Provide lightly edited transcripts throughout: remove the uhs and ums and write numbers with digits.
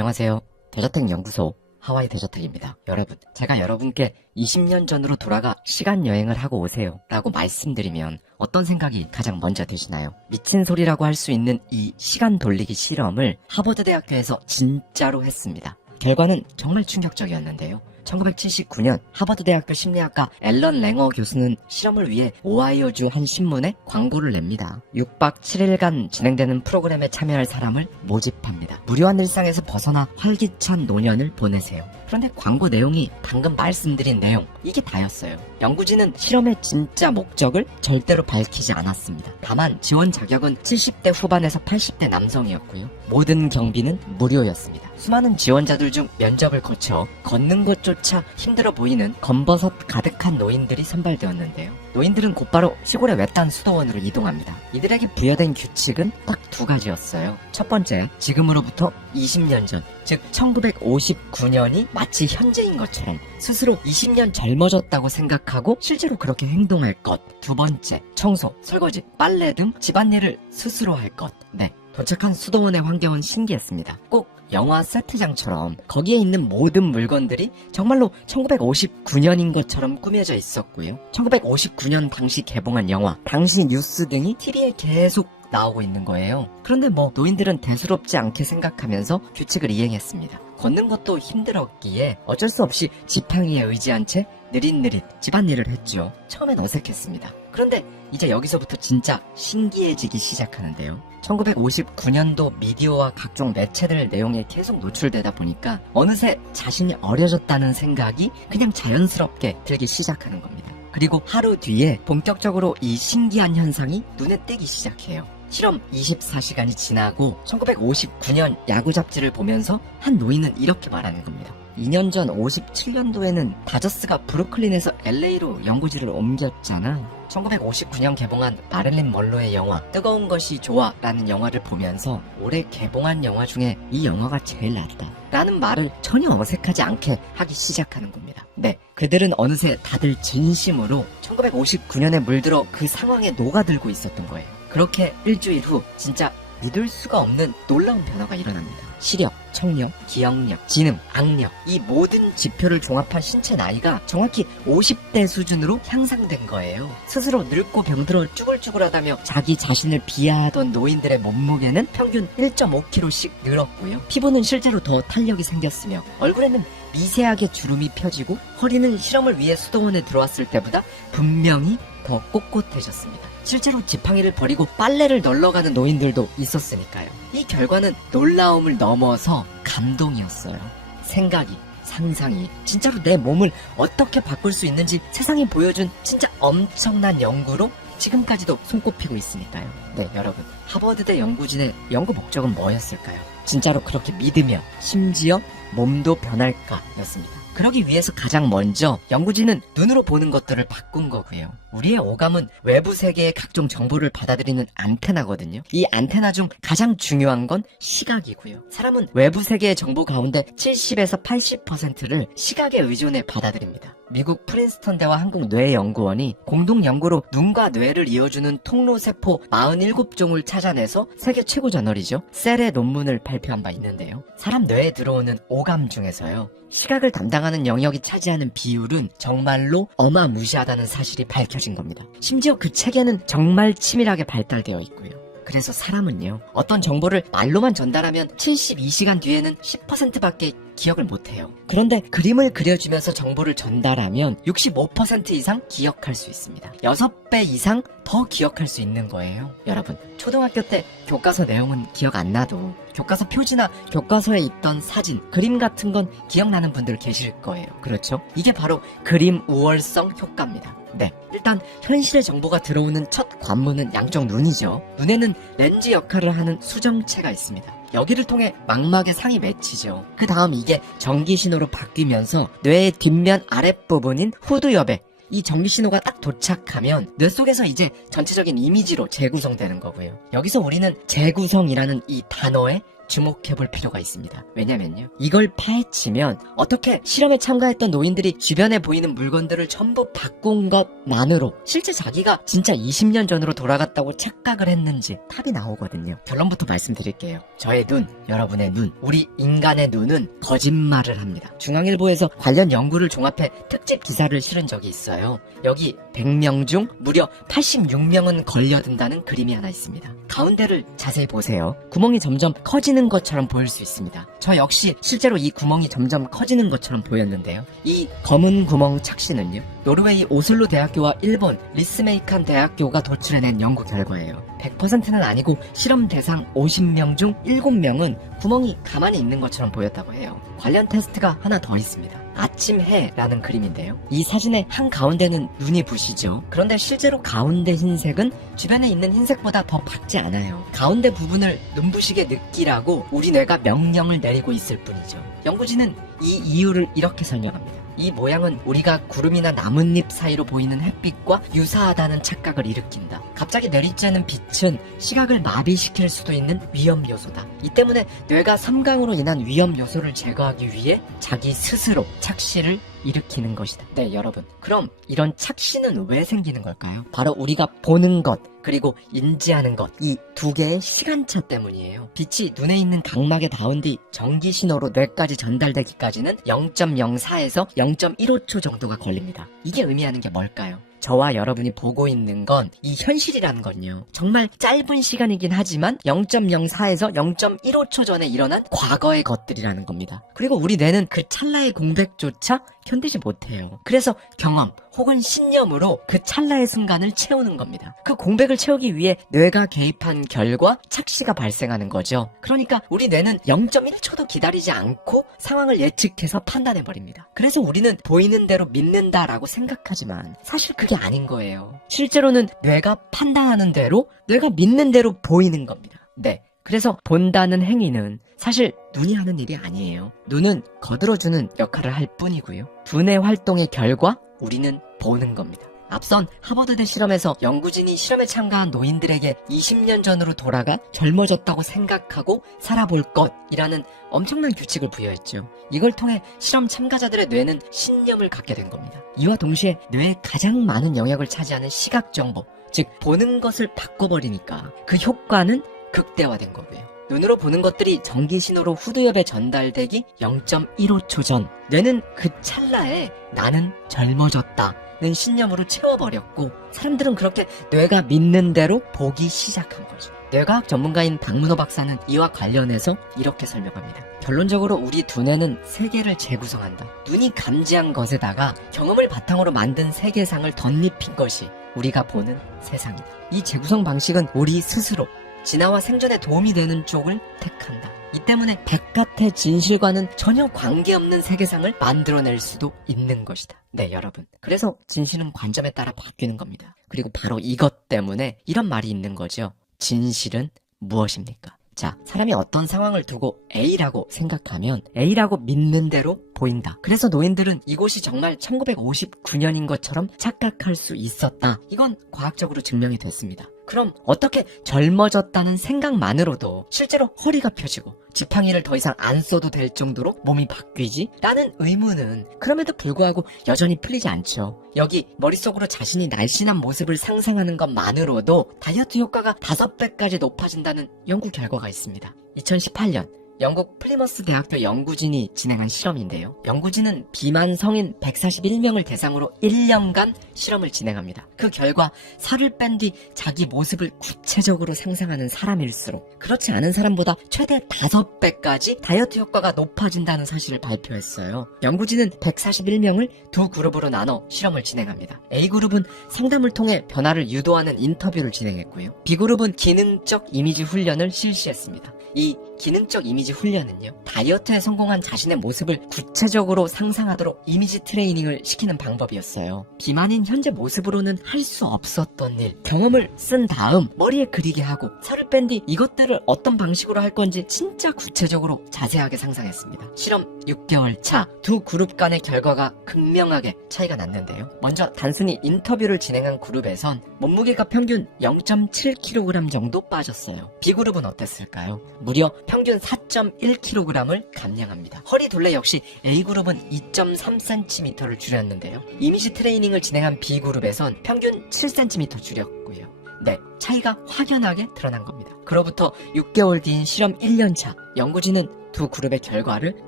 안녕하세요. 대저택 연구소 하와이 대저택입니다. 여러분, 제가 여러분께 20년 전으로 돌아가 시간 여행을 하고 오세요 라고 말씀드리면 어떤 생각이 가장 먼저 드시나요? 미친 소리라고 할 수 있는 이 시간 돌리기 실험을 하버드 대학교에서 진짜로 했습니다. 결과는 정말 충격적이었는데요. 1979년 하버드 대학교 심리학과 앨런 랭어 교수는 실험을 위해 오하이오주 한 신문에 광고를 냅니다. 6박 7일간 진행되는 프로그램에 참여할 사람을 모집합니다. 무료한 일상에서 벗어나 활기찬 노년을 보내세요. 그런데 광고 내용이 방금 말씀드린 내용, 이게 다였어요. 연구진은 실험의 진짜 목적을 절대로 밝히지 않았습니다. 다만 지원 자격은 70대 후반에서 80대 남성이었고요. 모든 경비는 무료였습니다. 수많은 지원자들 중 면접을 거쳐 걷는 것조차 힘들어 보이는 검버섯 가득한 노인들이 선발되었는데요. 노인들은 곧바로 시골의 외딴 수도원으로 이동합니다. 이들에게 부여된 규칙은 딱 두 가지였어요. 첫 번째, 지금으로부터 20년 전, 즉 1959년이 마치 현재인 것처럼 스스로 20년 젊어졌다고 생각하고 실제로 그렇게 행동할 것. 두 번째, 청소, 설거지, 빨래 등 집안일을 스스로 할 것. 네, 도착한 수도원의 환경은 신기했습니다. 꼭 영화 세트장처럼 거기에 있는 모든 물건들이 정말로 1959년인 것처럼 꾸며져 있었고요. 1959년 당시 개봉한 영화, 당시 뉴스 등이 TV에 계속 나오고 있는 거예요. 그런데 노인들은 대수롭지 않게 생각하면서 규칙을 이행했습니다. 걷는 것도 힘들었기에 어쩔 수 없이 지팡이에 의지한 채 느릿느릿 집안일을 했죠. 처음엔 어색했습니다. 그런데 이제 여기서부터 진짜 신기해지기 시작하는데요. 1959년도 미디어와 각종 매체들 내용에 계속 노출되다 보니까 어느새 자신이 어려졌다는 생각이 그냥 자연스럽게 들기 시작하는 겁니다. 그리고 하루 뒤에 본격적으로 이 신기한 현상이 눈에 띄기 시작해요. 실험 24시간이 지나고 1959년 야구 잡지를 보면서 한 노인은 이렇게 말하는 겁니다. 2년 전 57년도에는 다저스가 브루클린에서 LA로 연구지를 옮겼잖아. 1959년 개봉한 마릴린 먼로의 영화 뜨거운 것이 좋아 라는 영화를 보면서 올해 개봉한 영화 중에 이 영화가 제일 낫다 라는 말을 전혀 어색하지 않게 하기 시작하는 겁니다. 네, 그들은 어느새 다들 진심으로 1959년에 물들어 그 상황에 녹아들고 있었던 거예요. 그렇게 일주일 후 진짜 믿을 수가 없는 놀라운 변화가 일어납니다. 시력, 청력, 기억력, 지능, 악력, 이 모든 지표를 종합한 신체 나이가 정확히 50대 수준으로 향상된 거예요. 스스로 늙고 병들어 쭈글쭈글하다며 자기 자신을 비하하던 노인들의 몸무게는 평균 1.5kg씩 늘었고요. 피부는 실제로 더 탄력이 생겼으며 얼굴에는 미세하게 주름이 펴지고 허리는 실험을 위해 수도원에 들어왔을 때보다 분명히 더 꼿꼿해졌습니다. 실제로 지팡이를 버리고 빨래를 널러가는 노인들도 있었으니까요. 이 결과는 놀라움을 넘어서 감동이었어요. 생각이, 상상이 진짜로 내 몸을 어떻게 바꿀 수 있는지 세상에 보여준 진짜 엄청난 연구로 지금까지도 손꼽히고 있으니까요. 네, 여러분, 하버드대 연구진의 연구 목적은 뭐였을까요? 진짜로 그렇게 믿으면 심지어 몸도 변할까 였습니다. 그러기 위해서 가장 먼저 연구진은 눈으로 보는 것들을 바꾼 거고요. 우리의 오감은 외부 세계의 각종 정보를 받아들이는 안테나거든요. 이 안테나 중 가장 중요한 건 시각이고요. 사람은 외부 세계의 정보 가운데 70에서 80%를 시각에 의존해 받아들입니다. 미국 프린스턴대와 한국뇌연구원이 공동 연구로 눈과 뇌를 이어주는 통로세포 47종을 찾아내서 세계 최고 저널이죠. 셀의 논문을 발표한 바 있는데요. 사람 뇌에 들어오는 오감 중에서요, 시각을 담당하는 영역이 차지하는 비율은 정말로 어마무시하다는 사실이 밝혀진 겁니다. 심지어 그 체계는 정말 치밀하게 발달되어 있고요. 그래서 사람은요, 어떤 정보를 말로만 전달하면 72시간 뒤에는 10%밖에 기억을 못해요. 그런데 그림을 그려주면서 정보를 전달하면 65% 이상 기억할 수 있습니다. 6배 이상 더 기억할 수 있는 거예요. 여러분, 초등학교 때 교과서 내용은 기억 안 나도 교과서 표지나 교과서에 있던 사진, 그림 같은 건 기억나는 분들 계실 거예요. 그렇죠? 이게 바로 그림 우월성 효과입니다. 네, 일단 현실의 정보가 들어오는 첫 관문은 양쪽 눈이죠. 눈에는 렌즈 역할을 하는 수정체가 있습니다. 여기를 통해 망막의 상이 맺히죠. 그 다음 이게 전기신호로 바뀌면서 뇌의 뒷면 아랫부분인 후두엽에 이 전기신호가 딱 도착하면 뇌 속에서 이제 전체적인 이미지로 재구성되는 거고요. 여기서 우리는 재구성이라는 이 단어에 주목해볼 필요가 있습니다. 왜냐면요, 이걸 파헤치면 어떻게 실험에 참가했던 노인들이 주변에 보이는 물건들을 전부 바꾼 것만으로 실제 자기가 진짜 20년 전으로 돌아갔다고 착각을 했는지 답이 나오거든요. 결론부터 말씀드릴게요. 저의 눈, 여러분의 눈, 우리 인간의 눈은 거짓말을 합니다. 중앙일보에서 관련 연구를 종합해 특집 기사를 실은 적이 있어요. 여기 100명 중 무려 86명은 걸려든다는 그림이 하나 있습니다. 가운데를 자세히 보세요. 구멍이 점점 커지는 것처럼 보일 수 있습니다. 저 역시 실제로 이 구멍이 점점 커지는 것처럼 보였는데요. 이 검은 구멍 착시는요, 노르웨이 오슬로 대학교와 일본 리스메이칸 대학교가 도출해낸 연구 결과예요. 100%는 아니고 실험 대상 50명 중 7명은 구멍이 가만히 있는 것처럼 보였다고 해요. 관련 테스트가 하나 더 있습니다. 아침 해라는 그림인데요. 이 사진의 한가운데는 눈이 부시죠. 그런데 실제로 가운데 흰색은 주변에 있는 흰색보다 더 밝지 않아요. 가운데 부분을 눈부시게 느끼라고 우리 뇌가 명령을 내리고 있을 뿐이죠. 연구진은 이 이유를 이렇게 설명합니다. 이 모양은 우리가 구름이나 나뭇잎 사이로 보이는 햇빛과 유사하다는 착각을 일으킨다. 갑자기 내리쬐는 빛은 시각을 마비시킬 수도 있는 위험 요소다. 이 때문에 뇌가 삼강으로 인한 위험 요소를 제거하기 위해 자기 스스로 착시를 일으키는 것이다. 네, 여러분. 그럼 이런 착시는 왜 생기는 걸까요? 바로 우리가 보는 것, 그리고 인지하는 것, 이 두 개의 시간차 때문이에요. 빛이 눈에 있는 각막에 닿은 뒤 전기 신호로 뇌까지 전달되기까지는 0.04에서 0.15초 정도가 걸립니다. 이게 의미하는 게 뭘까요? 저와 여러분이 보고 있는 건 이 현실이라는 건요, 정말 짧은 시간이긴 하지만 0.04에서 0.15초 전에 일어난 과거의 것들이라는 겁니다. 그리고 우리 뇌는 그 찰나의 공백조차 견디지 못해요. 그래서 경험 혹은 신념으로 그 찰나의 순간을 채우는 겁니다. 그 공백을 채우기 위해 뇌가 개입한 결과 착시가 발생하는 거죠. 그러니까 우리 뇌는 0.1초도 기다리지 않고 상황을 예측해서 판단해버립니다. 그래서 우리는 보이는 대로 믿는다라고 생각하지만 사실 그게 아닌 거예요. 실제로는 뇌가 판단하는 대로, 뇌가 믿는 대로 보이는 겁니다. 네. 그래서 본다는 행위는 사실 눈이 하는 일이 아니에요. 눈은 거들어주는 역할을 할 뿐이고요. 두뇌 활동의 결과 우리는 보는 겁니다. 앞선 하버드대 실험에서 연구진이 실험에 참가한 노인들에게 20년 전으로 돌아가 젊어졌다고 생각하고 살아볼 것이라는 엄청난 규칙을 부여했죠. 이걸 통해 실험 참가자들의 뇌는 신념을 갖게 된 겁니다. 이와 동시에 뇌에 가장 많은 영역을 차지하는 시각 정보, 즉 보는 것을 바꿔버리니까 그 효과는 극대화된 거고요. 눈으로 보는 것들이 전기 신호로 후두엽에 전달되기 0.15초 전, 뇌는 그 찰나에 나는 젊어졌다는 신념으로 채워버렸고, 사람들은 그렇게 뇌가 믿는 대로 보기 시작한 거죠. 뇌과학 전문가인 박문호 박사는 이와 관련해서 이렇게 설명합니다. 결론적으로 우리 두뇌는 세계를 재구성한다. 눈이 감지한 것에다가 경험을 바탕으로 만든 세계상을 덧입힌 것이 우리가 보는 세상이다. 이 재구성 방식은 우리 스스로 진화와 생존에 도움이 되는 쪽을 택한다. 이 때문에 바깥의 진실과는 전혀 관계없는 세계상을 만들어낼 수도 있는 것이다. 네, 여러분. 그래서 진실은 관점에 따라 바뀌는 겁니다. 그리고 바로 이것 때문에 이런 말이 있는 거죠. 진실은 무엇입니까? 자, 사람이 어떤 상황을 두고 A라고 생각하면 A라고 믿는 대로 보인다. 그래서 노인들은 이곳이 정말 1959년인 것처럼 착각할 수 있었다. 이건 과학적으로 증명이 됐습니다. 그럼 어떻게 젊어졌다는 생각만으로도 실제로 허리가 펴지고 지팡이를 더 이상 안 써도 될 정도로 몸이 바뀌지? 라는 의문은 그럼에도 불구하고 여전히 풀리지 않죠. 여기 머릿속으로 자신이 날씬한 모습을 상상하는 것만으로도 다이어트 효과가 5배까지 높아진다는 연구 결과가 있습니다. 2018년 영국 플리머스 대학교 연구진이 진행한 실험인데요. 연구진은 비만 성인 141명을 대상으로 1년간 실험을 진행합니다. 그 결과 살을 뺀 뒤 자기 모습을 구체적으로 상상하는 사람일수록 그렇지 않은 사람보다 최대 5배까지 다이어트 효과가 높아진다는 사실을 발표했어요. 연구진은 141명을 두 그룹으로 나눠 실험을 진행합니다. A그룹은 상담을 통해 변화를 유도하는 인터뷰를 진행했고요. B그룹은 기능적 이미지 훈련을 실시했습니다. 이 기능적 이미지 이미지 훈련은요, 다이어트에 성공한 자신의 모습을 구체적으로 상상하도록 이미지 트레이닝을 시키는 방법이었어요. 비만인 현재 모습으로는 할 수 없었던 일, 경험을 쓴 다음 머리에 그리게 하고 살을 뺀 뒤 이것들을 어떤 방식으로 할 건지 진짜 구체적으로 자세하게 상상했습니다. 실험 6개월 차 두 그룹 간의 결과가 극명하게 차이가 났는데요. 먼저 단순히 인터뷰를 진행한 그룹에선 몸무게가 평균 0.7kg 정도 빠졌어요. B그룹은 어땠을까요? 무려 평균 4.1kg을 감량합니다. 허리 둘레 역시 A그룹은 2.3cm를 줄였는데요. 이미지 트레이닝을 진행한 B그룹에선 평균 7cm 줄였고요. 네, 차이가 확연하게 드러난 겁니다. 그로부터 6개월 뒤인 실험 1년차, 연구진은 두 그룹의 결과를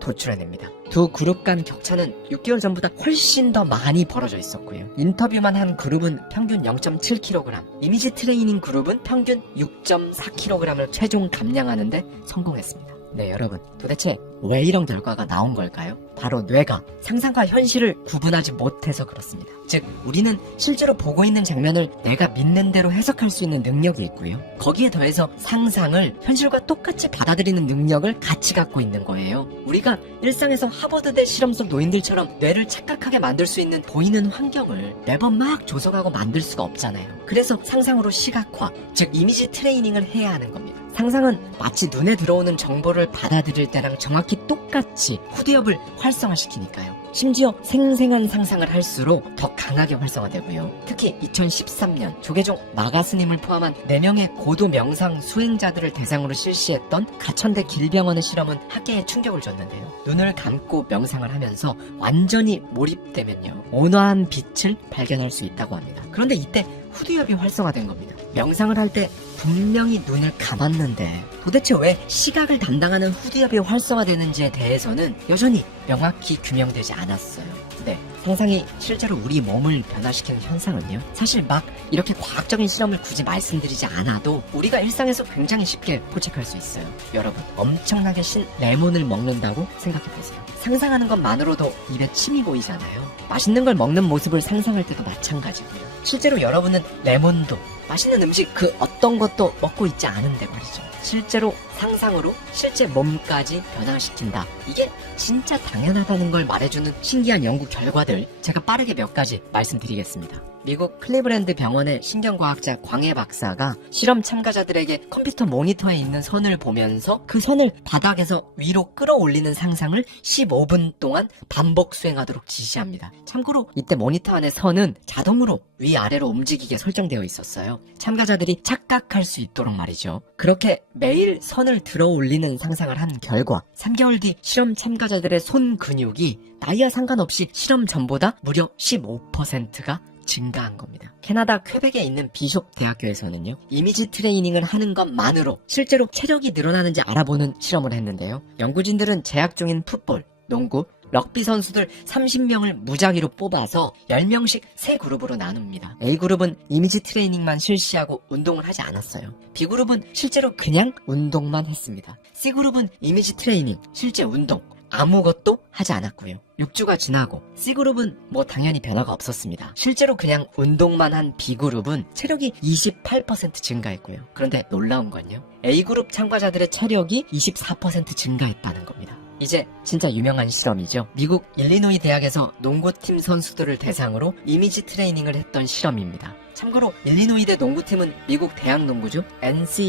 도출해냅니다. 두 그룹 간 격차는 6개월 전보다 훨씬 더 많이 벌어져 있었고요. 인터뷰만 한 그룹은 평균 0.7kg, 이미지 트레이닝 그룹은 평균 6.4kg을 최종 감량하는데 성공했습니다. 네, 여러분, 도대체 왜 이런 결과가 나온 걸까요? 바로 뇌가 상상과 현실을 구분하지 못해서 그렇습니다. 즉, 우리는 실제로 보고 있는 장면을 내가 믿는 대로 해석할 수 있는 능력이 있고요. 거기에 더해서 상상을 현실과 똑같이 받아들이는 능력을 같이 갖고 있는 거예요. 우리가 일상에서 하버드대 실험 속 노인들처럼 뇌를 착각하게 만들 수 있는 보이는 환경을 매번 막 조성하고 만들 수가 없잖아요. 그래서 상상으로 시각화, 즉 이미지 트레이닝을 해야 하는 겁니다. 상상은 마치 눈에 들어오는 정보를 받아들일 때랑 정확히 똑같이 후두엽을 활성화시키니까요. 심지어 생생한 상상을 할수록 더 강하게 활성화되고요. 특히 2013년 조계종 마가스님을 포함한 4명의 고도 명상 수행자들을 대상으로 실시했던 가천대 길병원의 실험은 학계에 충격을 줬는데요. 눈을 감고 명상을 하면서 완전히 몰입되면요, 온화한 빛을 발견할 수 있다고 합니다. 그런데 이때 후두엽이 활성화된 겁니다. 명상을 할 때 분명히 눈을 감았는데 도대체 왜 시각을 담당하는 후두엽이 활성화되는지에 대해서는 여전히 명확히 규명되지 않았어요. 네, 상상이 실제로 우리 몸을 변화시키는 현상은요, 사실 막 이렇게 과학적인 실험을 굳이 말씀드리지 않아도 우리가 일상에서 굉장히 쉽게 포착할 수 있어요. 여러분, 엄청나게 신 레몬을 먹는다고 생각해보세요. 상상하는 것만으로도 입에 침이 고이잖아요. 맛있는 걸 먹는 모습을 상상할 때도 마찬가지고요. 실제로 여러분은 레몬도, 맛있는 음식 그 어떤 것도 먹고 있지 않은데 말이죠. 실제로 상상으로 실제 몸까지 변화시킨다. 이게 진짜 당연하다는 걸 말해주는 신기한 연구 결과들, 제가 빠르게 몇 가지 말씀드리겠습니다. 미국 클리브랜드 병원의 신경과학자 광해 박사가 실험 참가자들에게 컴퓨터 모니터에 있는 선을 보면서 그 선을 바닥에서 위로 끌어올리는 상상을 15분 동안 반복 수행하도록 지시합니다. 참고로 이때 모니터 안의 선은 자동으로 위아래로 움직이게 설정되어 있었어요. 참가자들이 착각할 수 있도록 말이죠. 그렇게 매일 선을 들어 올리는 상상을 한 결과 3개월 뒤 실험 참가자들의 손 근육이 나이와 상관없이 실험 전보다 무려 15%가 증가한 겁니다. 캐나다 퀘벡에 있는 비숍 대학교에서는요, 이미지 트레이닝을 하는 것만으로 실제로 체력이 늘어나는지 알아보는 실험을 했는데요. 연구진들은 재학 중인 풋볼, 농구, 럭비 선수들 30명을 무작위로 뽑아서 10명씩 3그룹으로 나눕니다. A그룹은 이미지 트레이닝만 실시하고 운동을 하지 않았어요. B그룹은 실제로 그냥 운동만 했습니다. C그룹은 이미지 트레이닝, 실제 운동, 아무것도 하지 않았고요. 6주가 지나고 C그룹은 당연히 변화가 없었습니다. 실제로 그냥 운동만 한 B그룹은 체력이 28% 증가했고요. 그런데 놀라운 건요, A그룹 참가자들의 체력이 24% 증가했다는 겁니다. 이제 진짜 유명한 실험이죠. 미국 일리노이 대학에서 농구팀 선수들을 대상으로 이미지 트레이닝을 했던 실험입니다. 참고로 일리노이대 농구팀은 미국 대학농구죠,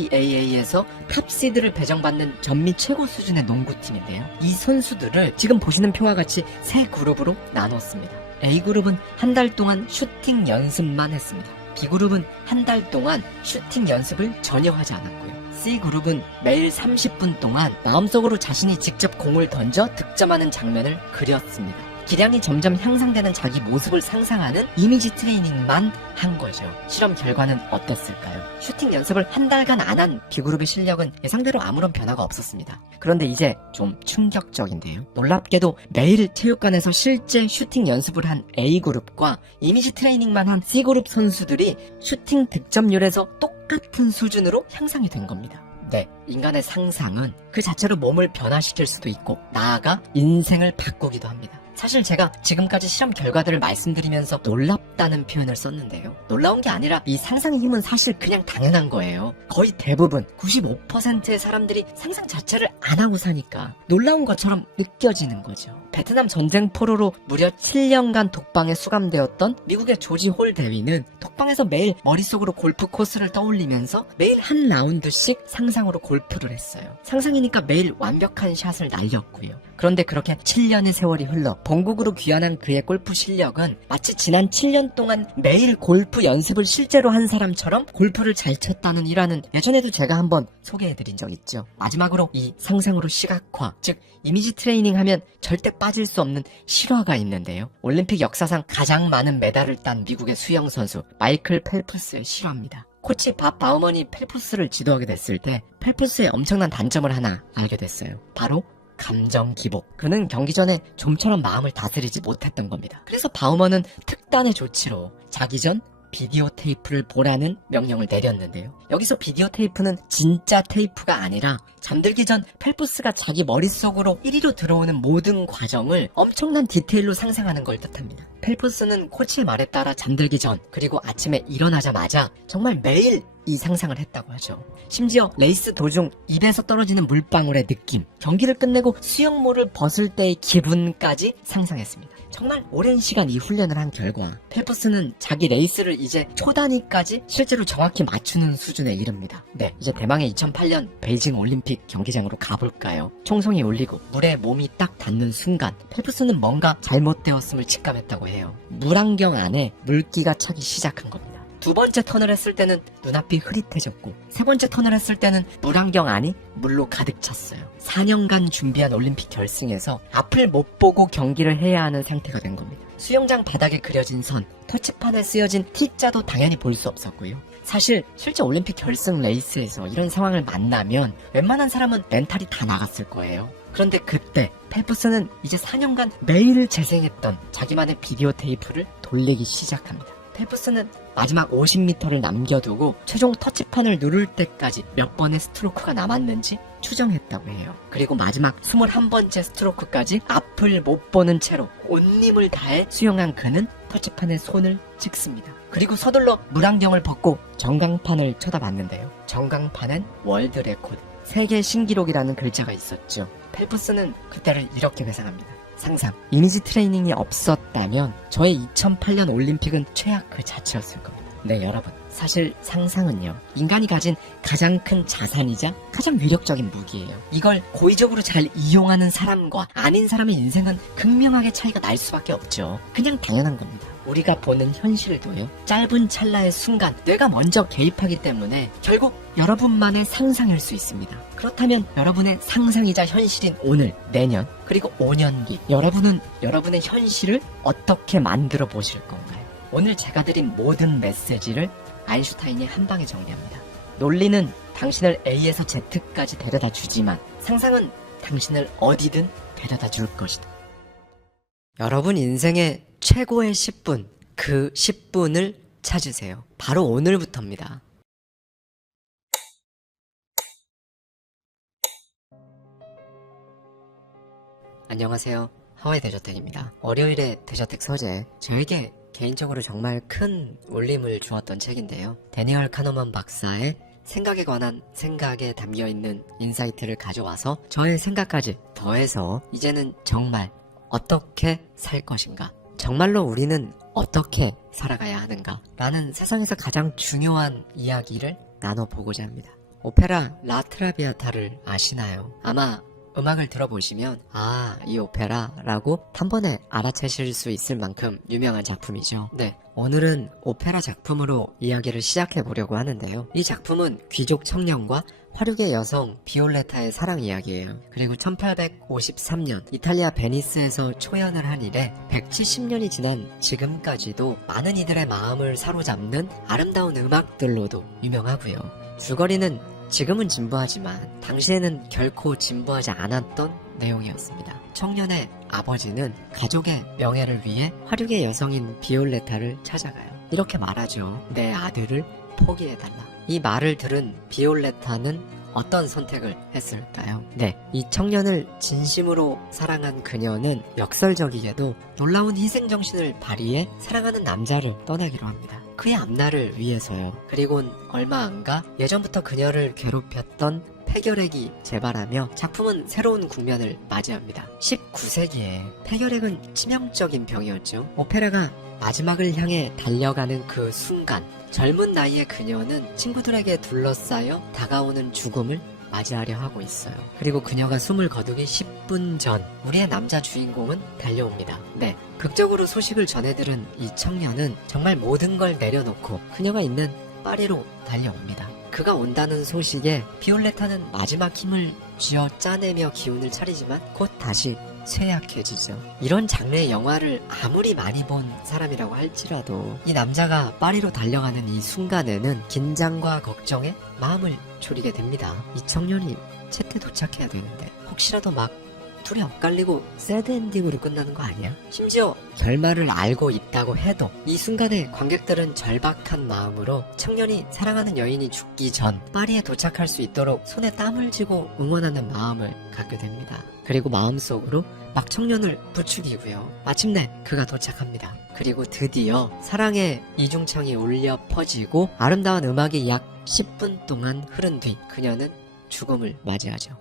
NCAA에서 탑시드를 배정받는 전미 최고 수준의 농구팀인데요. 이 선수들을 지금 보시는 표와 같이 3그룹으로 나눴습니다. A그룹은 한 달 동안 슈팅 연습만 했습니다. B그룹은 한 달 동안 슈팅 연습을 전혀 하지 않았고요. C그룹은 매일 30분 동안 마음속으로 자신이 직접 공을 던져 득점하는 장면을 그렸습니다. 기량이 점점 향상되는 자기 모습을 상상하는 이미지 트레이닝만 한 거죠. 실험 결과는 어땠을까요? 슈팅 연습을 한 달간 안 한 B그룹의 실력은 예상대로 아무런 변화가 없었습니다. 그런데 이제 좀 충격적인데요. 놀랍게도 매일 체육관에서 실제 슈팅 연습을 한 A그룹과 이미지 트레이닝만 한 C그룹 선수들이 슈팅 득점률에서 똑같은 수준으로 향상이 된 겁니다. 네, 인간의 상상은 그 자체로 몸을 변화시킬 수도 있고 나아가 인생을 바꾸기도 합니다. 사실 제가 지금까지 실험 결과들을 말씀드리면서 놀랍다는 표현을 썼는데요. 놀라운 게 아니라 이 상상의 힘은 사실 그냥 당연한 거예요. 거의 대부분 95%의 사람들이 상상 자체를 안 하고 사니까 놀라운 것처럼 느껴지는 거죠. 베트남 전쟁 포로로 무려 7년간 독방에 수감되었던 미국의 조지 홀 대위는 독방에서 매일 머릿속으로 골프 코스를 떠올리면서 매일 한 라운드씩 상상으로 골프를 했어요. 상상이니까 매일 완벽한 샷을 날렸고요. 그런데 그렇게 7년의 세월이 흘러 본국으로 귀환한 그의 골프 실력은 마치 지난 7년 동안 매일 골프 연습을 실제로 한 사람처럼 골프를 잘 쳤다는 일화는 예전에도 제가 한번 소개해드린 적 있죠. 마지막으로 이 상상으로 시각화, 즉 이미지 트레이닝 하면 절대 빠질 수 없는 실화가 있는데요. 올림픽 역사상 가장 많은 메달을 딴 미국의 수영 선수 마이클 펠프스의 실화입니다. 코치 밥 바우먼이 펠프스를 지도하게 됐을 때 펠프스의 엄청난 단점을 하나 알게 됐어요. 바로 감정 기복. 그는 경기 전에 좀처럼 마음을 다스리지 못했던 겁니다. 그래서 바우먼은 특단의 조치로 자기 전 비디오 테이프를 보라는 명령을 내렸는데요. 여기서 비디오 테이프는 진짜 테이프가 아니라 잠들기 전 펠프스가 자기 머릿속으로 1위로 들어오는 모든 과정을 엄청난 디테일로 상상하는 걸 뜻합니다. 펠프스는 코치의 말에 따라 잠들기 전 그리고 아침에 일어나자마자 정말 매일 이 상상을 했다고 하죠. 심지어 레이스 도중 입에서 떨어지는 물방울의 느낌, 경기를 끝내고 수영모를 벗을 때의 기분까지 상상했습니다. 정말 오랜 시간 이 훈련을 한 결과 펠프스는 자기 레이스를 이제 초단위까지 실제로 정확히 맞추는 수준에 이릅니다. 네, 이제 대망의 2008년 베이징 올림픽 경기장으로 가볼까요? 총성이 울리고 물에 몸이 딱 닿는 순간 펠프스는 뭔가 잘못되었음을 직감했다고 해요. 물안경 안에 물기가 차기 시작한 겁니다. 두 번째 턴을 했을 때는 눈앞이 흐릿해졌고 세 번째 턴을 했을 때는 물안경 안이 물로 가득 찼어요. 4년간 준비한 올림픽 결승에서 앞을 못 보고 경기를 해야 하는 상태가 된 겁니다. 수영장 바닥에 그려진 선, 터치판에 쓰여진 T자도 당연히 볼 수 없었고요. 사실 실제 올림픽 결승 레이스에서 이런 상황을 만나면 웬만한 사람은 멘탈이 다 나갔을 거예요. 그런데 그때 펠프스는 이제 4년간 매일 재생했던 자기만의 비디오 테이프를 돌리기 시작합니다. 펠프스는 마지막 50m를 남겨두고 최종 터치판을 누를 때까지 몇 번의 스트로크가 남았는지 추정했다고 해요. 그리고 마지막 21번째 스트로크까지 앞을 못 보는 채로 온 힘을 다해 수영한 그는 터치판에 손을 찍습니다. 그리고 서둘러 물안경을 벗고 전광판을 쳐다봤는데요. 전광판엔 월드 레코드, 세계 신기록이라는 글자가 있었죠. 펠프스는 그때를 이렇게 회상합니다. 상상, 이미지 트레이닝이 없었다면 저의 2008년 올림픽은 최악 그 자체였을 겁니다. 네, 여러분, 사실 상상은요, 인간이 가진 가장 큰 자산이자 가장 위력적인 무기예요. 이걸 고의적으로 잘 이용하는 사람과 아닌 사람의 인생은 극명하게 차이가 날 수밖에 없죠. 그냥 당연한 겁니다. 우리가 보는 현실도요, 짧은 찰나의 순간 뇌가 먼저 개입하기 때문에 결국 여러분만의 상상일 수 있습니다. 그렇다면 여러분의 상상이자 현실인 오늘, 내년, 그리고 5년 뒤 여러분은 여러분의 현실을 어떻게 만들어 보실 건가요? 오늘 제가 드린 모든 메시지를 아인슈타인이 한 방에 정리합니다. 논리는 당신을 A에서 Z까지 데려다 주지만 상상은 당신을 어디든 데려다 줄 것이다. 여러분 인생의 최고의 10분, 그 10분을 찾으세요. 바로 오늘부터입니다. 안녕하세요. 하와이 대저택입니다. 월요일의 대저택 서재, 저에게 개인적으로 정말 큰 울림을 주었던 책인데요. 데니얼 카너만 박사의 생각에 관한 생각에 담겨있는 인사이트를 가져와서 저의 생각까지 더해서 이제는 정말 어떻게 살 것인가, 정말로 우리는 어떻게 살아가야 하는가 라는 세상에서 가장 중요한 이야기를 나눠보고자 합니다. 오페라 라트라비아타를 아시나요? 아마 음악을 들어보시면 이 오페라라고 단번에 알아채실 수 있을 만큼 유명한 작품이죠. 네, 오늘은 오페라 작품으로 이야기를 시작해보려고 하는데요. 이 작품은 귀족 청년과 화류계 여성 비올레타의 사랑 이야기예요. 그리고 1853년 이탈리아 베니스에서 초연을 한 이래 170년이 지난 지금까지도 많은 이들의 마음을 사로잡는 아름다운 음악들로도 유명하고요. 줄거리는 지금은 진부하지만 당시에는 결코 진부하지 않았던 내용이었습니다. 청년의 아버지는 가족의 명예를 위해 화류계 여성인 비올레타를 찾아가요. 이렇게 말하죠. 내 아들을 포기해달라. 이 말을 들은 비올레타는 어떤 선택을 했을까요? 네, 이 청년을 진심으로 사랑한 그녀는 역설적이게도 놀라운 희생정신을 발휘해 사랑하는 남자를 떠나기로 합니다. 그의 앞날을 위해서요. 그리곤 얼마 안가 예전부터 그녀를 괴롭혔던 폐결핵이 재발하며 작품은 새로운 국면을 맞이합니다. 19세기에 폐결핵은 치명적인 병이었죠. 오페라가 마지막을 향해 달려가는 그 순간, 젊은 나이의 그녀는 친구들에게 둘러싸여 다가오는 죽음을 맞이하려 하고 있어요. 그리고 그녀가 숨을 거두기 10분 전 우리의 남자 주인공은 달려옵니다. 네, 극적으로 소식을 전해들은 이 청년은 정말 모든 걸 내려놓고 그녀가 있는 파리로 달려옵니다. 그가 온다는 소식에 비올레타는 마지막 힘을 쥐어 짜내며 기운을 차리지만 곧 다시 쇠약해지죠. 이런 장르의 영화를 아무리 많이 본 사람이라고 할지라도 이 남자가 파리로 달려가는 이 순간에는 긴장과 걱정에 마음을 졸이게 됩니다. 이 청년이 제때 도착해야 되는데 혹시라도 막 둘이 엇갈리고 새드 엔딩으로 끝나는 거 아니야? 심지어 결말을 알고 있다고 해도 이 순간에 관객들은 절박한 마음으로 청년이 사랑하는 여인이 죽기 전 파리에 도착할 수 있도록 손에 땀을 쥐고 응원하는 마음을 갖게 됩니다. 그리고 마음속으로 막 청년을 부추기고요. 마침내 그가 도착합니다. 그리고 드디어 사랑의 이중창이 울려 퍼지고 아름다운 음악이 약 10분 동안 흐른 뒤 그녀는 죽음을 맞이하죠.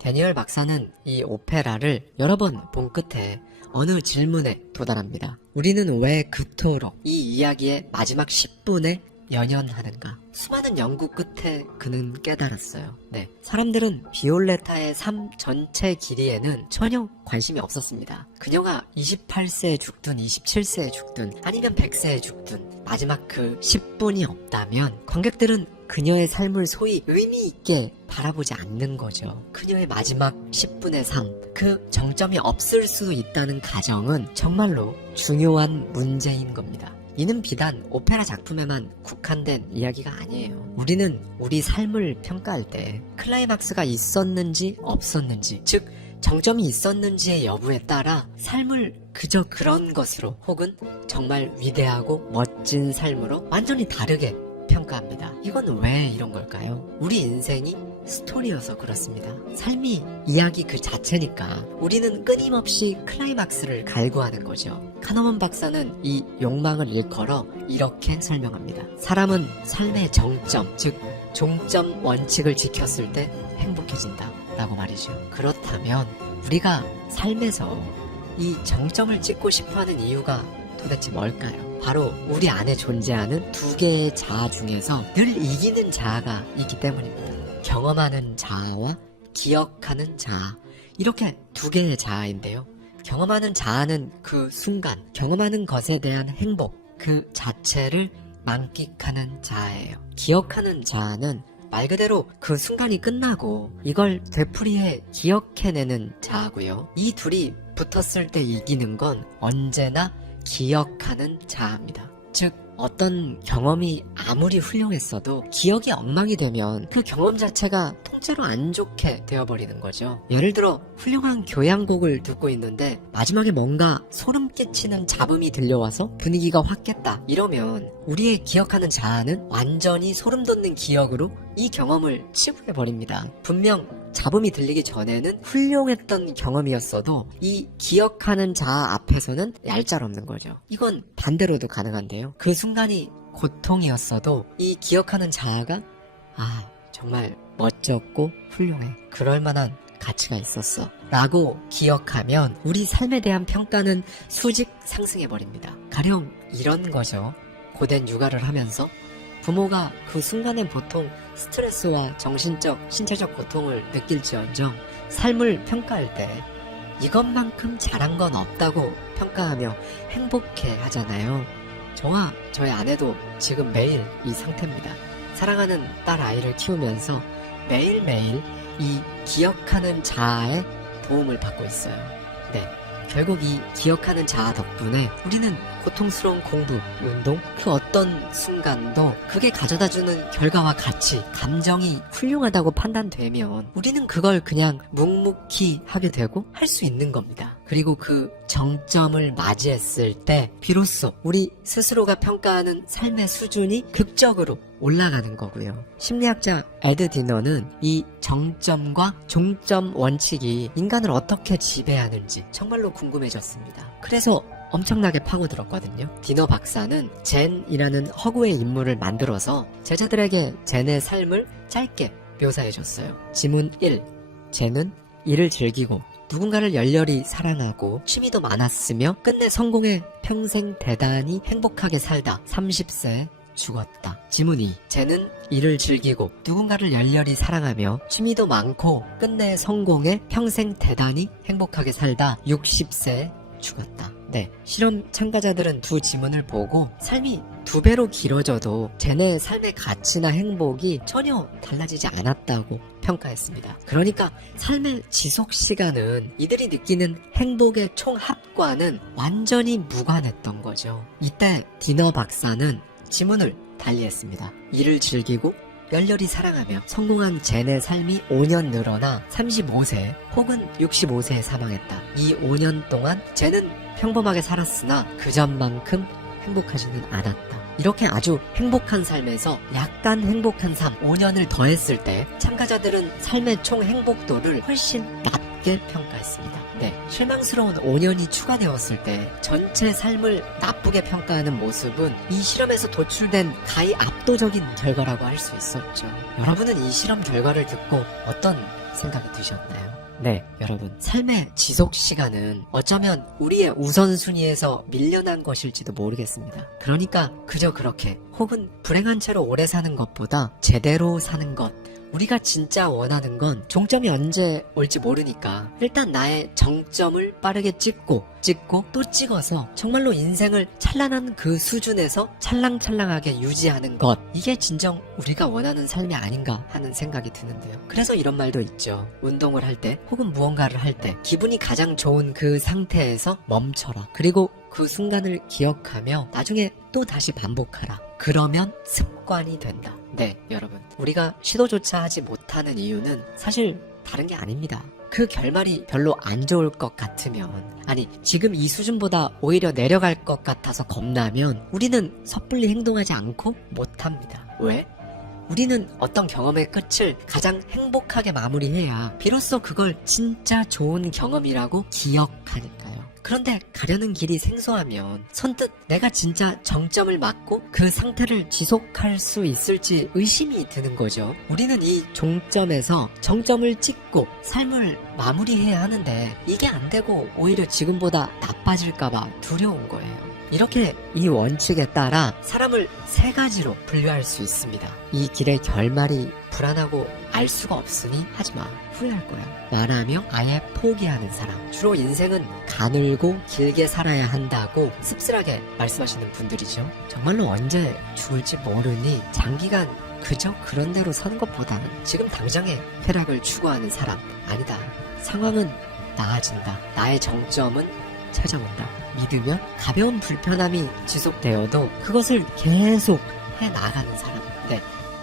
데니얼 박사는 이 오페라를 여러 번 본 끝에 어느 질문에 도달합니다. 우리는 왜 그토록 이 이야기의 마지막 10분에 연연하는가? 수많은 연구 끝에 그는 깨달았어요. 네, 사람들은 비올레타의 삶 전체 길이에는 전혀 관심이 없었습니다. 그녀가 28세에 죽든 27세에 죽든 아니면 100세에 죽든 마지막 그 10분이 없다면 관객들은 그녀의 삶을 소위 의미 있게 바라보지 않는 거죠. 그녀의 마지막 10분의 삶, 그 정점이 없을 수 있다는 가정은 정말로 중요한 문제인 겁니다. 이는 비단 오페라 작품에만 국한된 이야기가 아니에요. 우리는 우리 삶을 평가할 때 클라이막스가 있었는지 없었는지, 즉 정점이 있었는지의 여부에 따라 삶을 그저 그런 것으로 혹은 정말 위대하고 멋진 삶으로 완전히 다르게 평가합니다. 이건 왜 이런 걸까요? 우리 인생이 스토리여서 그렇습니다. 삶이 이야기 그 자체니까 우리는 끊임없이 클라이막스를 갈구하는 거죠. 카너먼 박사는 이 욕망을 일컬어 이렇게 설명합니다. 사람은 삶의 정점, 즉 종점 원칙을 지켰을 때 행복해진다 라고 말이죠. 그렇다면 우리가 삶에서 이 정점을 찍고 싶어하는 이유가 도대체 뭘까요? 바로 우리 안에 존재하는 두 개의 자아 중에서 늘 이기는 자아가 있기 때문입니다. 경험하는 자아와 기억하는 자아, 이렇게 두 개의 자아인데요. 경험하는 자아는 그 순간, 경험하는 것에 대한 행복 그 자체를 만끽하는 자아예요. 기억하는 자아는 말 그대로 그 순간이 끝나고 이걸 되풀이해 기억해내는 자아고요. 이 둘이 붙었을 때 이기는 건 언제나 기억하는 자아입니다. 즉 어떤 경험이 아무리 훌륭했어도 기억이 엉망이 되면 그 경험 자체가 통째로 안 좋게 되어버리는 거죠. 예를 들어 훌륭한 교향곡을 듣고 있는데 마지막에 뭔가 소름 끼치는 잡음이 들려와서 분위기가 확 깼다 이러면 우리의 기억하는 자아는 완전히 소름 돋는 기억으로 이 경험을 치부해버립니다. 분명 잡음이 들리기 전에는 훌륭했던 경험이었어도 이 기억하는 자아 앞에서는 얄짤없는 거죠. 이건 반대로도 가능한데요. 그 순간이 고통이었어도 이 기억하는 자아가 정말 멋졌고 훌륭해. 그럴 만한 가치가 있었어 라고 기억하면 우리 삶에 대한 평가는 수직 상승해버립니다. 가령 이런 거죠. 고된 육아를 하면서 부모가 그 순간엔 보통 스트레스와 정신적, 신체적 고통을 느낄지언정 삶을 평가할 때 이것만큼 잘한 건 없다고 평가하며 행복해 하잖아요. 저와 저희 아내도 지금 매일 이 상태입니다. 사랑하는 딸 아이를 키우면서 매일매일 이 기억하는 자아의 도움을 받고 있어요. 네, 결국 이 기억하는 자아 덕분에 우리는 고통스러운 공부, 운동, 그 어떤 순간도 그게 가져다주는 결과와 가치, 감정이 훌륭하다고 판단되면 우리는 그걸 그냥 묵묵히 하게 되고 할 수 있는 겁니다. 그리고 그 정점을 맞이했을 때 비로소 우리 스스로가 평가하는 삶의 수준이 극적으로 올라가는 거고요. 심리학자 에드 디너는 이 정점과 종점 원칙이 인간을 어떻게 지배하는지 정말로 궁금해졌습니다. 그래서 엄청나게 파고들었거든요. 디너 박사는 젠이라는 허구의 인물을 만들어서 제자들에게 젠의 삶을 짧게 묘사해줬어요. 지문 1. 젠은 일을 즐기고 누군가를 열렬히 사랑하고 취미도 많았으며 끝내 성공해 평생 대단히 행복하게 살다 30세에 죽었다. 지문 2. 쟤는 일을 즐기고 누군가를 열렬히 사랑하며 취미도 많고 끝내 성공해 평생 대단히 행복하게 살다 60세에 죽었다. 네, 실험 참가자들은 두 지문을 보고 삶이 2배로 길어져도 쟤네 삶의 가치나 행복이 전혀 달라지지 않았다고 평가했습니다. 그러니까 삶의 지속 시간은 이들이 느끼는 행복의 총 합과는 완전히 무관했던 거죠. 이때 디너 박사는 지문을 달리했습니다. 일을 즐기고 열렬히 사랑하며 성공한 젠의 삶이 5년 늘어나 35세 혹은 65세에 사망했다. 이 5년 동안 젠은 평범하게 살았으나 그 전만큼 행복하지는 않았다. 이렇게 아주 행복한 삶에서 약간 행복한 삶 5년을 더했을 때 참가자들은 삶의 총 행복도를 훨씬 낮게 평가했습니다. 네, 실망스러운 5년이 추가되었을 때 전체 삶을 나쁘게 평가하는 모습은 이 실험에서 도출된 가히 압도적인 결과라고 할 수 있었죠. 여러분은 이 실험 결과를 듣고 어떤 생각이 드셨나요? 네, 여러분. 삶의 지속 시간은 어쩌면 우리의 우선순위에서 밀려난 것일지도 모르겠습니다. 그러니까 그저 그렇게 혹은 불행한 채로 오래 사는 것보다 제대로 사는 것, 우리가 진짜 원하는 건 종점이 언제 올지 모르니까 일단 나의 정점을 빠르게 찍고 또 찍어서 정말로 인생을 찬란한 그 수준에서 찰랑찰랑하게 유지하는 것, 이게 진정 우리가 원하는 삶이 아닌가 하는 생각이 드는데요. 그래서 이런 말도 있죠. 운동을 할 때 혹은 무언가를 할 때 기분이 가장 좋은 그 상태에서 멈춰라. 그리고 그 순간을 기억하며 나중에 또 다시 반복하라. 그러면 습관이 된다. 네, 여러분. 우리가 시도조차 하지 못하는 이유는 사실 다른 게 아닙니다. 그 결말이 별로 안 좋을 것 같으면, 아니 지금 이 수준보다 오히려 내려갈 것 같아서 겁나면 우리는 섣불리 행동하지 않고 못합니다. 왜? 우리는 어떤 경험의 끝을 가장 행복하게 마무리해야 비로소 그걸 진짜 좋은 경험이라고 기억하니까요. 그런데 가려는 길이 생소하면 선뜻 내가 진짜 정점을 맞고 그 상태를 지속할 수 있을지 의심이 드는 거죠. 우리는 이 종점에서 정점을 찍고 삶을 마무리해야 하는데 이게 안 되고 오히려 지금보다 나빠질까봐 두려운 거예요. 이렇게 이 원칙에 따라 사람을 3가지로 분류할 수 있습니다. 이 길의 결말이 불안하고 알 수가 없으니 하지마, 후회할 거야. 말하며 아예 포기하는 사람. 주로 인생은 가늘고 길게 살아야 한다고 씁쓸하게 말씀하시는 분들이죠. 정말로 언제 죽을지 모르니 장기간 그저 그런 대로 사는 것보다는 지금 당장의 쾌락을 추구하는 사람. 아니다, 상황은 나아진다, 나의 정점은 찾아온다 믿으면 가벼운 불편함이 지속되어도 그것을 계속 해나가는 사람. 네,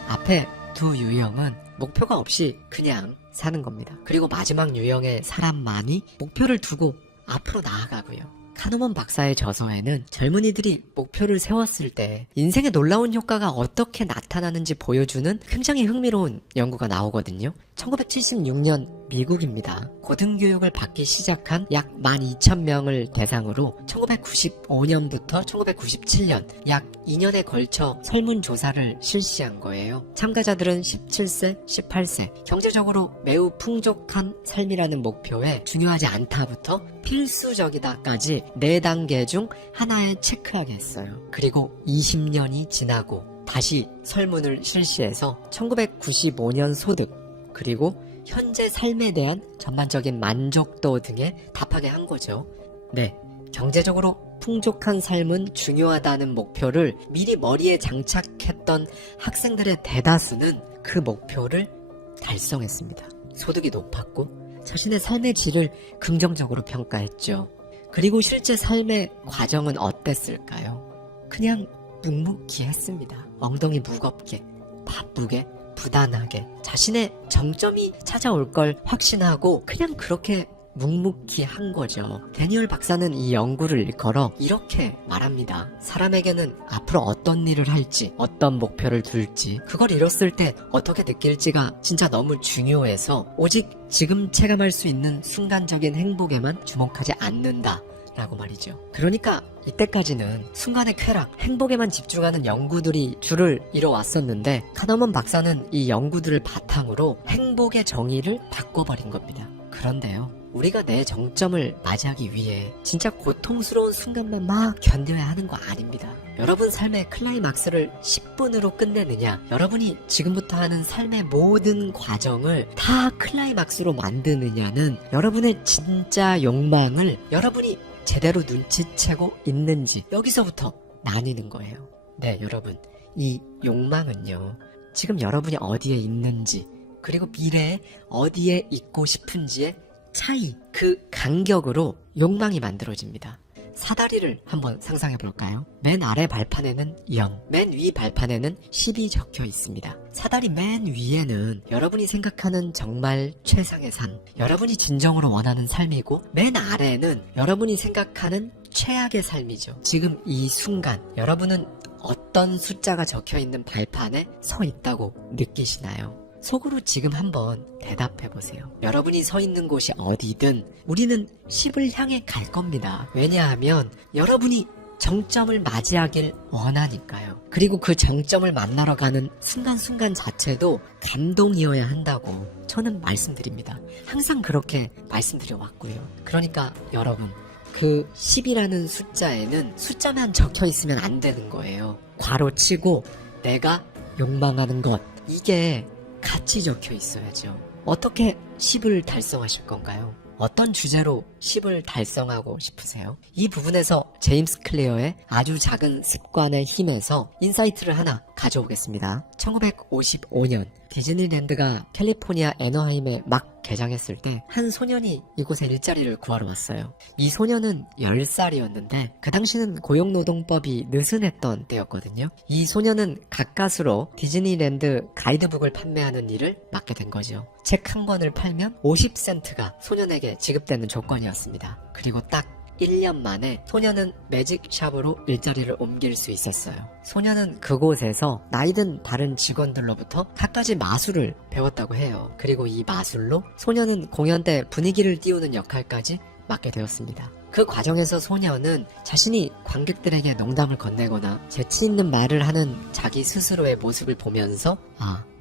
앞에 두 유형은 목표가 없이 그냥 사는 겁니다. 그리고 마지막 유형의 사람만이 목표를 두고 앞으로 나아가고요. 카누먼 박사의 저서에는 젊은이들이 목표를 세웠을 때 인생의 놀라운 효과가 어떻게 나타나는지 보여주는 굉장히 흥미로운 연구가 나오거든요. 1976년 미국입니다. 고등교육을 받기 시작한 약 12,000명을 대상으로 1995년부터 1997년 약 2년에 걸쳐 설문조사를 실시한 거예요. 참가자들은 17세, 18세, 경제적으로 매우 풍족한 삶이라는 목표에 중요하지 않다부터 필수적이다까지 4단계 중 하나에 체크하게 했어요. 그리고 20년이 지나고 다시 설문을 실시해서 1995년 소득, 그리고 현재 삶에 대한 전반적인 만족도 등에 답하게 한 거죠. 네, 경제적으로 풍족한 삶은 중요하다는 목표를 미리 머리에 장착했던 학생들의 대다수는 그 목표를 달성했습니다. 소득이 높았고 자신의 삶의 질을 긍정적으로 평가했죠. 그리고 실제 삶의 과정은 어땠을까요? 그냥 묵묵히했습니다. 엉덩이 무겁게, 바쁘게, 부단하게 자신의 정점이 찾아올 걸 확신하고 그냥 그렇게 묵묵히 한 거죠. 데니얼 박사는 이 연구를 걸어 이렇게 말합니다. 사람에게는 앞으로 어떤 일을 할지, 어떤 목표를 둘지, 그걸 이뤘을 때 어떻게 느낄지가 진짜 너무 중요해서 오직 지금 체감할 수 있는 순간적인 행복에만 주목하지 않는다 라고 말이죠. 그러니까 이때까지는 순간의 쾌락, 행복에만 집중하는 연구들이 줄을 이뤄왔었는데 카너먼 박사는 이 연구들을 바탕으로 행복의 정의를 바꿔버린 겁니다. 그런데요, 우리가 내 정점을 맞이하기 위해 진짜 고통스러운 순간만 막 견뎌야 하는 거 아닙니다. 여러분 삶의 클라이막스를 10분으로 끝내느냐, 여러분이 지금부터 하는 삶의 모든 과정을 다 클라이막스로 만드느냐는 여러분의 진짜 욕망을 여러분이 제대로 눈치채고 있는지 여기서부터 나뉘는 거예요. 네, 여러분, 이 욕망은요, 지금 여러분이 어디에 있는지 그리고 미래에 어디에 있고 싶은지의 차이, 그 간격으로 욕망이 만들어집니다. 사다리를 한번 상상해 볼까요? 맨 아래 발판에는 0, 맨 위 발판에는 10이 적혀 있습니다. 사다리 맨 위에는 여러분이 생각하는 정말 최상의 삶, 여러분이 진정으로 원하는 삶이고, 맨 아래는 여러분이 생각하는 최악의 삶이죠. 지금 이 순간 여러분은 어떤 숫자가 적혀 있는 발판에 서 있다고 느끼시나요? 속으로 지금 한번 대답해보세요. 여러분이 서 있는 곳이 어디든 우리는 10을 향해 갈 겁니다. 왜냐하면 여러분이 정점을 맞이하길 원하니까요. 그리고 그 정점을 만나러 가는 순간순간 자체도 감동이어야 한다고 저는 말씀드립니다. 항상 그렇게 말씀드려 왔고요. 그러니까 여러분, 그 10이라는 숫자에는 숫자만 적혀 있으면 안 되는 거예요. 괄호치고 내가 욕망하는 것, 이게 같이 적혀 있어야죠. 어떻게 10을 달성하실 건가요? 어떤 주제로 10을 달성하고 싶으세요? 이 부분에서 제임스 클리어의 아주 작은 습관의 힘에서 인사이트를 하나 가져오겠습니다. 1955년 디즈니랜드가 캘리포니아 애너하임에 막 개장했을 때 한 소년이 이곳에 일자리를 구하러 왔어요. 이 소년은 10살이었는데 그 당시는 고용노동법이 느슨했던 때였거든요. 이 소년은 가까스로 디즈니랜드 가이드북을 판매하는 일을 맡게 된 거죠. 책 한 권을 팔면 50센트가 소년에게 지급되는 조건이었습니다. 그리고 딱 1년 만에 소년은 매직샵으로 일자리를 옮길 수 있었어요. 소년은 그곳에서 나이든 다른 직원들로부터 갖가지 마술을 배웠다고 해요. 그리고 이 마술로 소년은 공연 때 분위기를 띄우는 역할까지 맡게 되었습니다. 그 과정에서 소년은 자신이 관객들에게 농담을 건네거나 재치 있는 말을 하는 자기 스스로의 모습을 보면서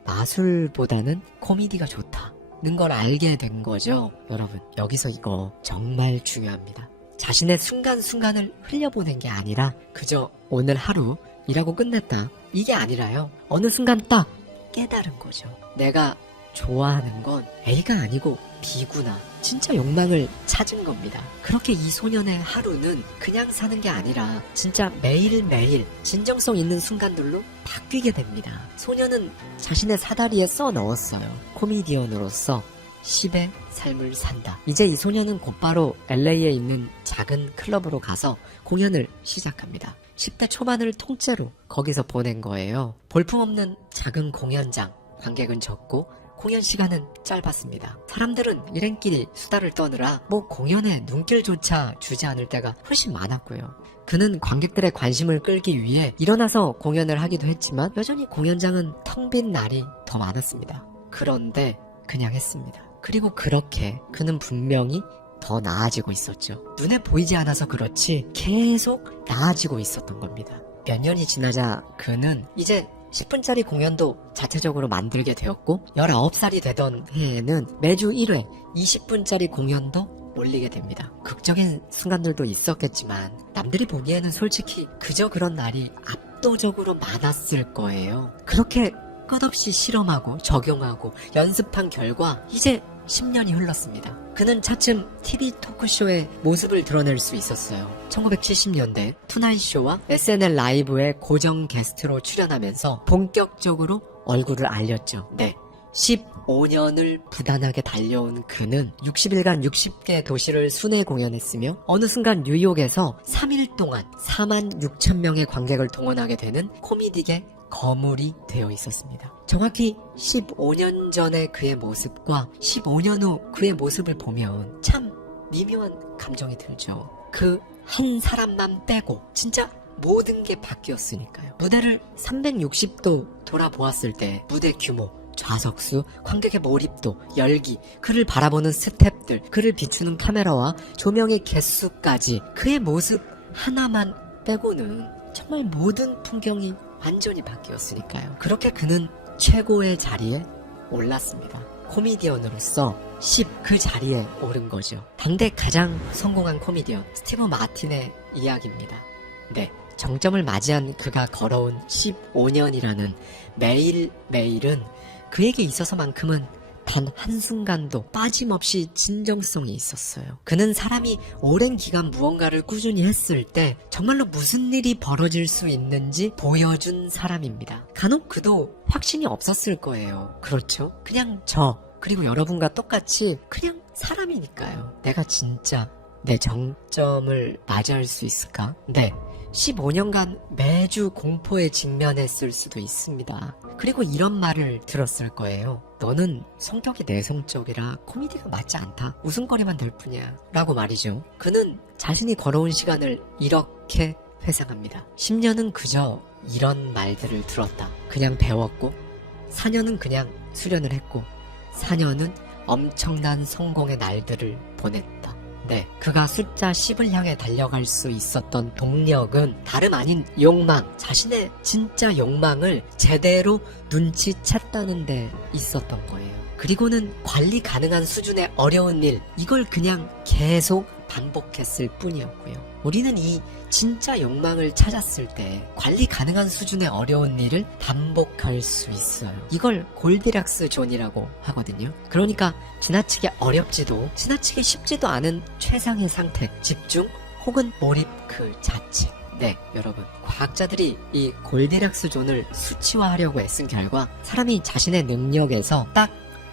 마술보다는 코미디가 좋다는 걸 알게 된 거죠. 여러분, 여기서 이거 정말 중요합니다. 자신의 순간순간을 흘려보낸 게 아니라 그저 오늘 하루 일하고 끝냈다, 이게 아니라요, 어느 순간 딱 깨달은 거죠. 내가 좋아하는 건 A가 아니고 B구나. 진짜 욕망을 찾은 겁니다. 그렇게 이 소년의 하루는 그냥 사는 게 아니라 진짜 매일매일 진정성 있는 순간들로 바뀌게 됩니다. 소년은 자신의 사다리에 써 넣었어요. 코미디언으로서 10의 삶을 산다. 이제 이 소년은 곧바로 LA에 있는 작은 클럽으로 가서 공연을 시작합니다. 10대 초반을 통째로 거기서 보낸 거예요. 볼품없는 작은 공연장, 관객은 적고 공연 시간은 짧았습니다. 사람들은 일행끼리 수다를 떠느라 공연에 눈길조차 주지 않을 때가 훨씬 많았고요. 그는 관객들의 관심을 끌기 위해 일어나서 공연을 하기도 했지만 여전히 공연장은 텅 빈 날이 더 많았습니다. 그런데 그냥 했습니다. 그리고 그렇게 그는 분명히 더 나아지고 있었죠. 눈에 보이지 않아서 그렇지 계속 나아지고 있었던 겁니다. 몇 년이 지나자 그는 이제 10분짜리 공연도 자체적으로 만들게 되었고 19살이 되던 해에는 매주 1회 20분짜리 공연도 올리게 됩니다. 극적인 순간들도 있었겠지만 남들이 보기에는 솔직히 그저 그런 날이 압도적으로 많았을 거예요. 그렇게 끝없이 실험하고 적용하고 연습한 결과 이제 10년이 흘렀습니다. 그는 차츰 TV 토크쇼의 모습을 드러낼 수 있었어요. 1970년대 투나잇쇼와 SNL 라이브에 고정 게스트로 출연하면서 본격적으로 얼굴을 알렸죠. 네, 15년을 부단하게 달려온 그는 60일간 60개 도시를 순회 공연했으며 어느 순간 뉴욕에서 3일 동안 4만 6천 명의 관객을 동원하게 되는 코미디계 거물이 되어 있었습니다. 정확히 15년 전의 그의 모습과 15년 후 그의 모습을 보면 참 미묘한 감정이 들죠. 그 한 사람만 빼고 진짜 모든 게 바뀌었으니까요. 무대를 360도 돌아보았을 때 무대 규모, 좌석수, 관객의 몰입도, 열기, 그를 바라보는 스태프들, 그를 비추는 카메라와 조명의 개수까지 그의 모습 하나만 빼고는 정말 모든 풍경이 완전히 바뀌었으니까요. 그렇게 그는 최고의 자리에 올랐습니다. 코미디언으로서 10 그 자리에 오른 거죠. 당대 가장 성공한 코미디언 스티브 마틴의 이야기입니다. 네, 정점을 맞이한 그가 걸어온 15년이라는 매일매일은 그에게 있어서만큼은 단 한순간도 빠짐없이 진정성이 있었어요. 그는 사람이 오랜 기간 무언가를 꾸준히 했을 때 정말로 무슨 일이 벌어질 수 있는지 보여준 사람입니다. 간혹 그도 확신이 없었을 거예요. 그렇죠? 그냥 그리고 여러분과 똑같이 그냥 사람이니까요. 내가 진짜 내 정점을 맞이할 수 있을까? 네. 15년간 매주 공포에 직면했을 수도 있습니다. 그리고 이런 말을 들었을 거예요. 너는 성격이 내성적이라 코미디가 맞지 않다. 웃음거리만 될 뿐이야. 라고 말이죠. 그는 자신이 걸어온 시간을 이렇게 회상합니다. 10년은 그저 이런 말들을 들었다. 그냥 배웠고 4년은 그냥 수련을 했고 4년은 엄청난 성공의 날들을 보냈다. 네, 그가 숫자 10을 향해 달려갈 수 있었던 동력은 다름 아닌 욕망, 자신의 진짜 욕망을 제대로 눈치챘다는 데 있었던 거예요. 그리고는 관리 가능한 수준의 어려운 일, 이걸 그냥 계속 반복했을 뿐이었고요. 우리는 이 진짜 욕망을 찾았을 때 관리 가능한 수준의 어려운 일을 반복할 수 있어요. 이걸 골디락스 존이라고 하거든요. 그러니까 지나치게 어렵지도 지나치게 쉽지도 않은 최상의 상태, 집중 혹은 몰입 그 자체. 네, 여러분. 과학자들이 이 골디락스 존을 수치화하려고 애쓴 결과 사람이 자신의 능력에서 딱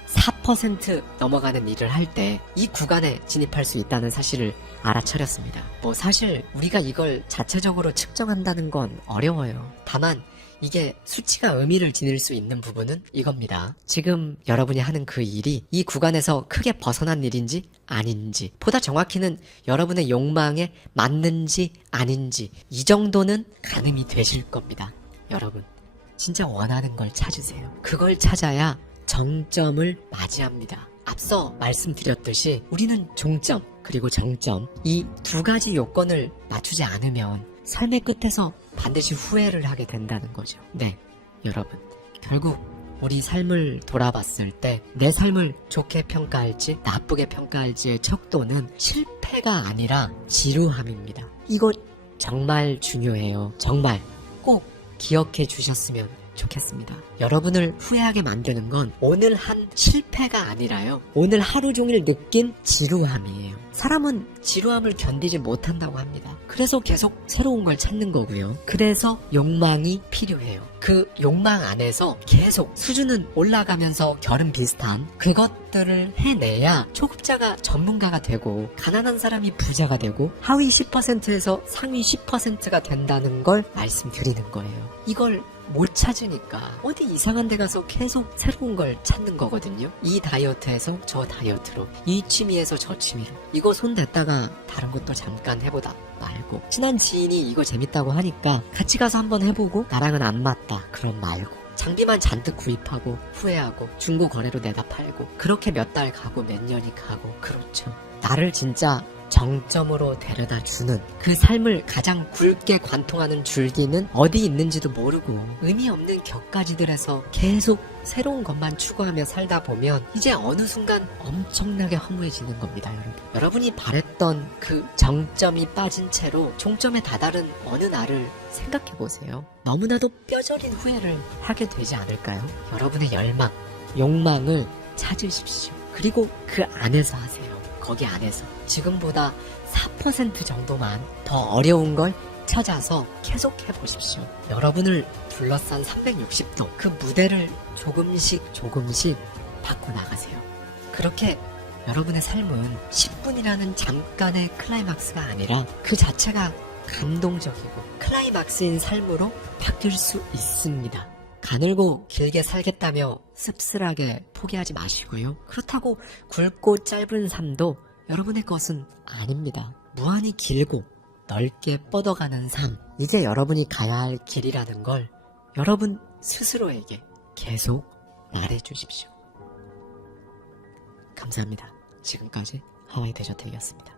4% 넘어가는 일을 할 때 이 구간에 진입할 수 있다는 사실을 알아차렸습니다. 사실 우리가 이걸 자체적으로 측정한다는 건 어려워요. 다만 이게 수치가 의미를 지닐 수 있는 부분은 이겁니다. 지금 여러분이 하는 그 일이 이 구간에서 크게 벗어난 일인지 아닌지, 보다 정확히는 여러분의 욕망에 맞는지 아닌지, 이 정도는 가늠이 되실 겁니다. 여러분, 진짜 원하는 걸 찾으세요. 그걸 찾아야 정점을 맞이합니다. 앞서 말씀드렸듯이 우리는 종점 그리고 정점, 이 두 가지 요건을 맞추지 않으면 삶의 끝에서 반드시 후회를 하게 된다는 거죠. 네, 여러분, 결국 우리 삶을 돌아봤을 때 내 삶을 좋게 평가할지 나쁘게 평가할지의 척도는 실패가 아니라 지루함입니다. 이거 정말 중요해요. 정말 꼭 기억해 주셨으면 좋겠습니다. 여러분을 후회하게 만드는 건 오늘 한 실패가 아니라요, 오늘 하루 종일 느낀 지루함이에요. 사람은 지루함을 견디지 못한다고 합니다. 그래서 계속 새로운 걸 찾는 거고요. 그래서 욕망이 필요해요. 그 욕망 안에서 계속 수준은 올라가면서 결은 비슷한 그것들을 해내야 초급자가 전문가가 되고 가난한 사람이 부자가 되고 하위 10%에서 상위 10%가 된다는 걸 말씀드리는 거예요. 이걸 못 찾으니까 어디 이상한 데 가서 계속 새로운 걸 찾는 거거든요. 이 다이어트에서 저 다이어트로, 이 취미에서 저 취미로, 이거 손 댔다가 다른 것도 잠깐 해보다 말고, 친한 지인이 이거 재밌다고 하니까 같이 가서 한번 해보고 나랑은 안 맞다 그럼 말고, 장비만 잔뜩 구입하고 후회하고 중고 거래로 내다 팔고, 그렇게 몇 달 가고 몇 년이 가고. 그렇죠. 나를 진짜 정점으로 데려다 주는 그 삶을 가장 굵게 관통하는 줄기는 어디 있는지도 모르고 의미 없는 격가지들에서 계속 새로운 것만 추구하며 살다 보면 이제 어느 순간 엄청나게 허무해지는 겁니다. 여러분이 바랬던 그 정점이 빠진 채로 종점에 다다른 어느 날을 생각해보세요. 너무나도 뼈저린 후회를 하게 되지 않을까요? 여러분의 열망, 욕망을 찾으십시오. 그리고 그 안에서 하세요. 거기 안에서 지금보다 4% 정도만 더 어려운 걸 찾아서 계속 해보십시오. 여러분을 둘러싼 360도 그 무대를 조금씩 바꿔나가세요. 그렇게 여러분의 삶은 10분이라는 잠깐의 클라이막스가 아니라 그 자체가 감동적이고 클라이막스인 삶으로 바뀔 수 있습니다. 가늘고 길게 살겠다며 씁쓸하게 포기하지 마시고요. 그렇다고 굵고 짧은 삶도 여러분의 것은 아닙니다. 무한히 길고 넓게 뻗어가는 삶, 이제 여러분이 가야 할 길이라는 걸 여러분 스스로에게 계속 말해주십시오. 감사합니다. 지금까지 하와이 데저트이었습니다.